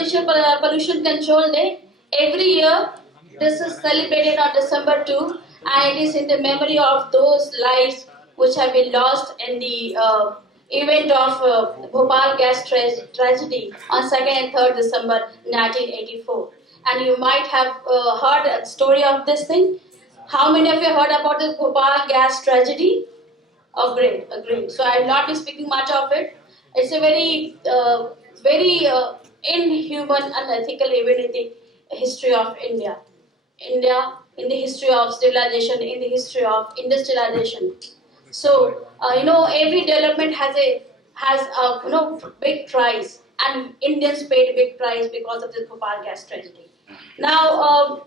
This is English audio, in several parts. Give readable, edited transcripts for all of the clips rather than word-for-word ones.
Pollution Control Day. Every year, this is celebrated on December 2, and it is in the memory of those lives which have been lost in the event of Bhopal gas tragedy on 2nd and 3rd December 1984. And you might have heard a story of this thing. How many of you heard about the Bhopal gas tragedy? Oh, great, great. So I will not be speaking much of it. It's a very inhuman, unethical event in the history of India. India, in the history of civilization, in the history of industrialization. So every development has a big price, and Indians paid a big price because of the Bhopal gas tragedy. Now.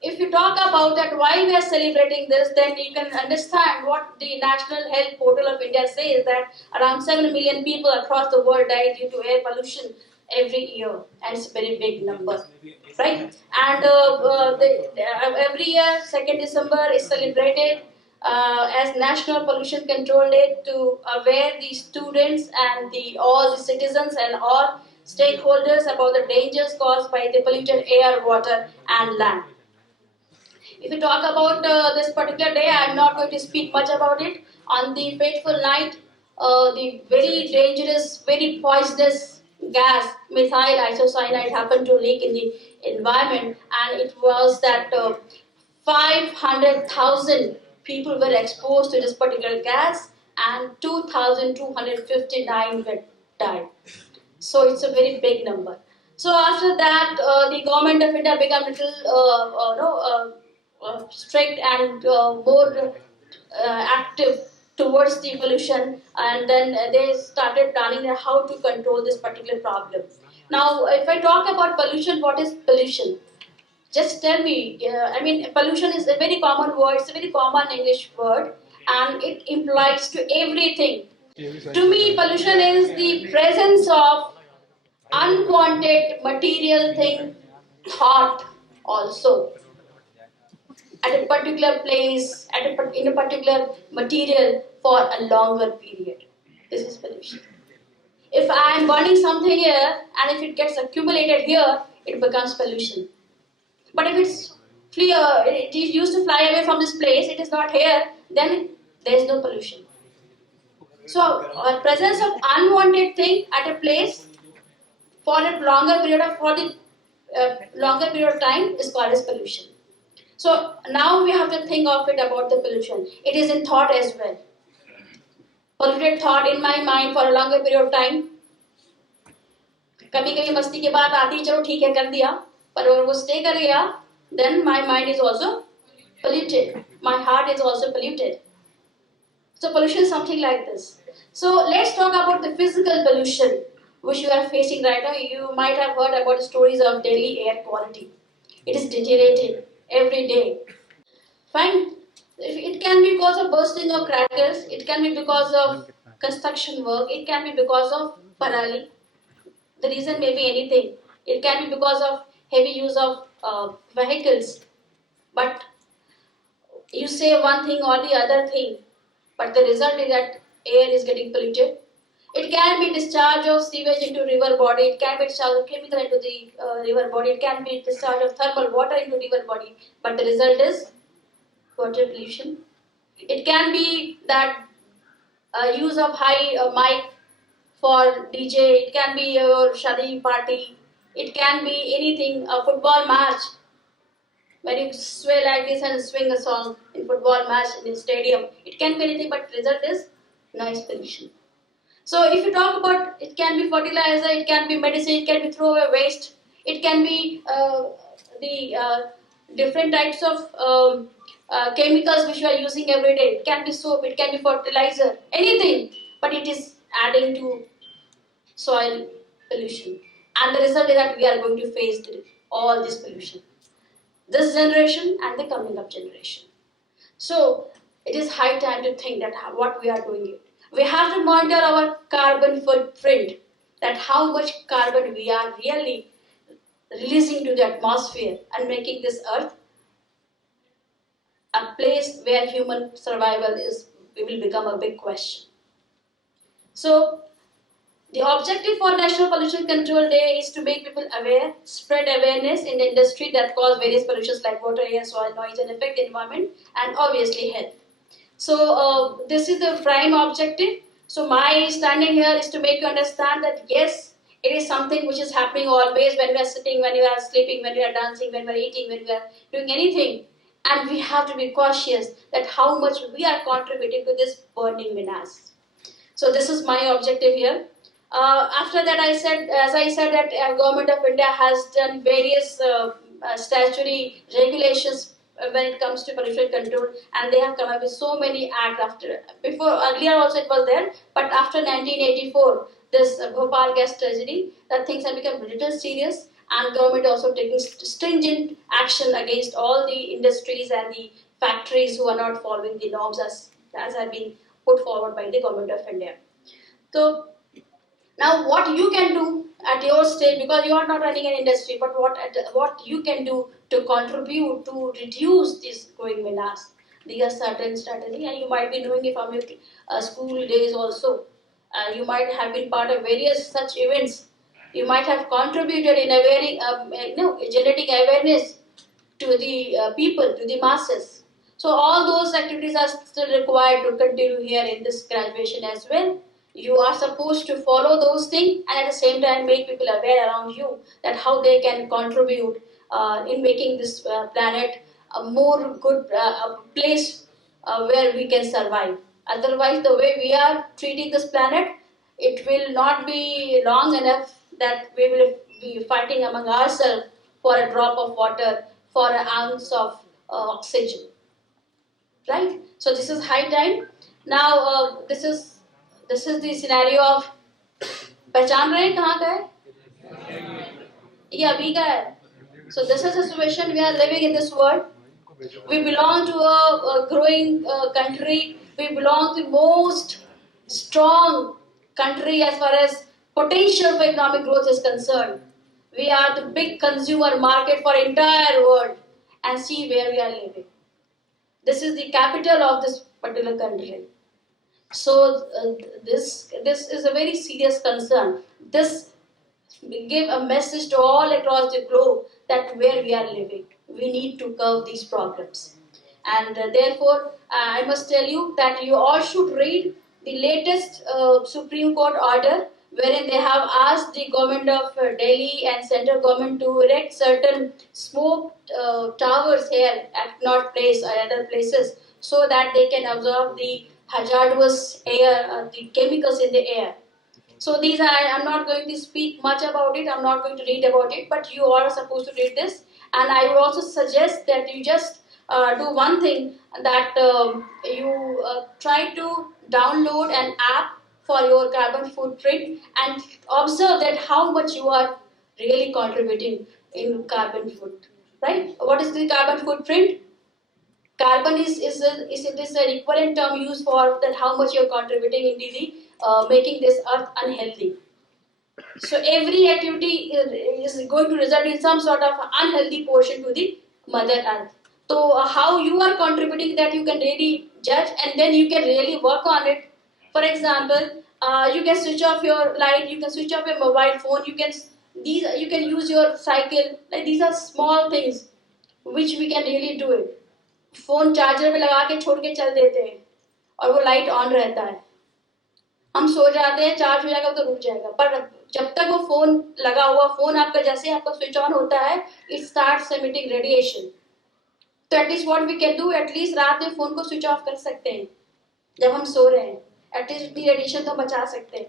If you talk about that why we are celebrating this, then you can understand what the National Health Portal of India says, that around 7 million people across the world die due to air pollution every year, and it's a very big number, right? And every year, 2nd December is celebrated as National Pollution Control Day to aware the students and all the citizens and all stakeholders about the dangers caused by the polluted air, water, and land. If you talk about this particular day, I am not going to speak much about it. On the fateful night, the very dangerous, very poisonous gas, methyl isocyanate, happened to leak in the environment, and it was that 500,000 people were exposed to this particular gas, and 2,259 were died. So it's a very big number. So after that, the government of India became a little strict and more active towards the pollution, and then they started planning how to control this particular problem. Now, if I talk about pollution, what is pollution? Just tell me. Pollution is a very common word. It's a very common English word, and it implies to everything. To me, pollution is the presence of unwanted material thing, thought also, at a particular place, in a particular material for a longer period. This is pollution. If I am burning something here and if it gets accumulated here, it becomes pollution. But if it is used to fly away from this place, it is not here, then there is no pollution. So, presence of unwanted thing at a place for a longer period of time is called as pollution. So now we have to think of it about the pollution. It is in thought as well. Polluted thought in my mind for a longer period of time. कभी कभी मस्ती की बात आती, चलो ठीक है कर दिया, पर अगर वो stay कर गया, then my mind is also polluted. My heart is also polluted. So pollution is something like this. So let's talk about the physical pollution which you are facing right now. You might have heard about the stories of Delhi air quality. It is deteriorating every day. Fine. It can be because of bursting of crackers. It can be because of construction work. It can be because of parali. The reason may be anything. It can be because of heavy use of vehicles. But you say one thing or the other thing, but the result is that air is getting polluted. It can be discharge of sewage into river body. It can be discharge of chemical into the river body. It can be discharge of thermal water into river body. But the result is water pollution. It can be that use of high mic for DJ. It can be your shadi party. It can be anything, a football match. When you sway like this and swing a song in football match in the stadium. It can be anything, but result is noise pollution. So if you talk about, it can be fertilizer, it can be medicine, it can be throwaway waste, it can be the different types of chemicals which you are using every day. It can be soap, it can be fertilizer, anything, but it is adding to soil pollution. And the result is that we are going to face all this pollution. This generation and the coming up generation. So it is high time to think that what we are doing here. We have to monitor our carbon footprint, that how much carbon we are really releasing to the atmosphere and making this earth a place where human survival will become a big question. So The objective for National Pollution Control Day is to make people aware, spread awareness in the industry that cause various pollutions like water, air, soil, noise, and affect the environment, and obviously health. So this is the prime objective. So my standing here is to make you understand that yes, it is something which is happening always when we are sitting, when we are sleeping, when we are dancing, when we are eating, when we are doing anything. And we have to be cautious that how much we are contributing to this burning menace. So this is my objective here. After that, as I said, that Government of India has done various statutory regulations when it comes to pollution control, and they have come up with so many acts after. Before earlier also it was there, but after 1984, this Bhopal gas tragedy, that things have become a little serious, and government also taking stringent action against all the industries and the factories who are not following the norms as have been put forward by the Government of India. So now, what you can do at your stage, because you are not running an industry, but what you can do to contribute to reduce this growing menace. These are certain strategies, and you might be doing it from your school days also. You might have been part of various such events. You might have contributed in generating awareness to the people, to the masses. So all those activities are still required to continue here in this graduation as well. You are supposed to follow those things and at the same time make people aware around you that how they can contribute in making this planet a more good place where we can survive. Otherwise, the way we are treating this planet, it will not be long enough that we will be fighting among ourselves for a drop of water, for an ounce of oxygen. Right? So this is high time. Now this is the scenario of पहचान रहे हैं कहाँ का है ये अभी का है. So this is a situation we are living in this world. We belong to a growing country. We belong to the most strong country as far as potential for economic growth is concerned. We are the big consumer market for entire world, and see where we are living. This is the capital of this particular country. So this is a very serious concern. This give a message to all across the globe that where we are living, we need to curb these problems. And therefore, I must tell you that you all should read the latest Supreme Court order, wherein they have asked the government of Delhi and central government to erect certain smoke towers here at North Place or other places, so that they can absorb the hazardous air, the chemicals in the air. So these are, I'm not going to speak much about it, I'm not going to read about it, but you all are supposed to read this. And I would also suggest that you just do one thing, that you try to download an app for your carbon footprint and observe that how much you are really contributing in carbon footprint. Right? What is the carbon footprint? Carbon is an equivalent term used for that how much you're contributing into the making this earth unhealthy. So every activity is going to result in some sort of unhealthy portion to the mother earth. So how you are contributing, that you can really judge, and then you can really work on it. For example, you can switch off your light, you can switch off your mobile phone, you can use your cycle. Like these are small things which we can really do it. Phone charger पे लगा के छोड़ के चल देते हैं और वो लाइट ऑन रहता है. हम सो जाते हैं, चार्ज हो जाएगा तो रुक जाएगा, पर जब तक वो फोन लगा हुआ, फोन आपका जैसे आपका स्विच ऑन होता है, इट स्टार्ट्स एमिटिंग रेडिएशन. तो at least what we can do, at least रात में फोन को स्विच ऑफ कर सकते हैं जब हम सो रहे हैं. एटलीस्ट इतनी रेडिएशन तो बचा सकते हैं.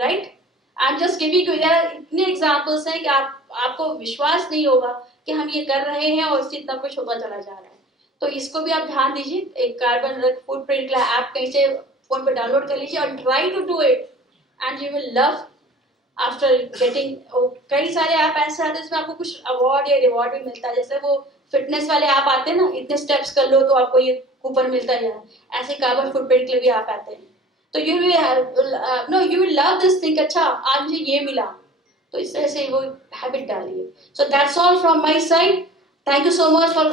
Right? I am just giving you, इतने एग्जांपल्स हैं कि आपको विश्वास नहीं होगा कि हम ये कर रहे हैं और इससे इतना कुछ होता चला जा रहा है. तो इसको भी आप ध्यान दीजिए. एक कार्बन फुटप्रिंट का ऐप कहीं से फोन पे डाउनलोड कर लीजिए और try to do it, and you will love after getting. कई सारे ऐप ऐसे आते हैं जिसमें आपको कुछ अवार्ड या रिवॉर्ड भी मिलता है. जैसे वो फिटनेस वाले ऐप आते हैं ना, इतने स्टेप्स कर लो तो आपको ये कूपन मिलता है. ऐसे कार्बन फुटप्रिंट के लिए भी ऐप आते हैं. तो you will love this thing. अच्छा, आज मुझे ये मिला, तो इस तरह से वो हैबिट डालिए. So that's all from my side. Thank you so much for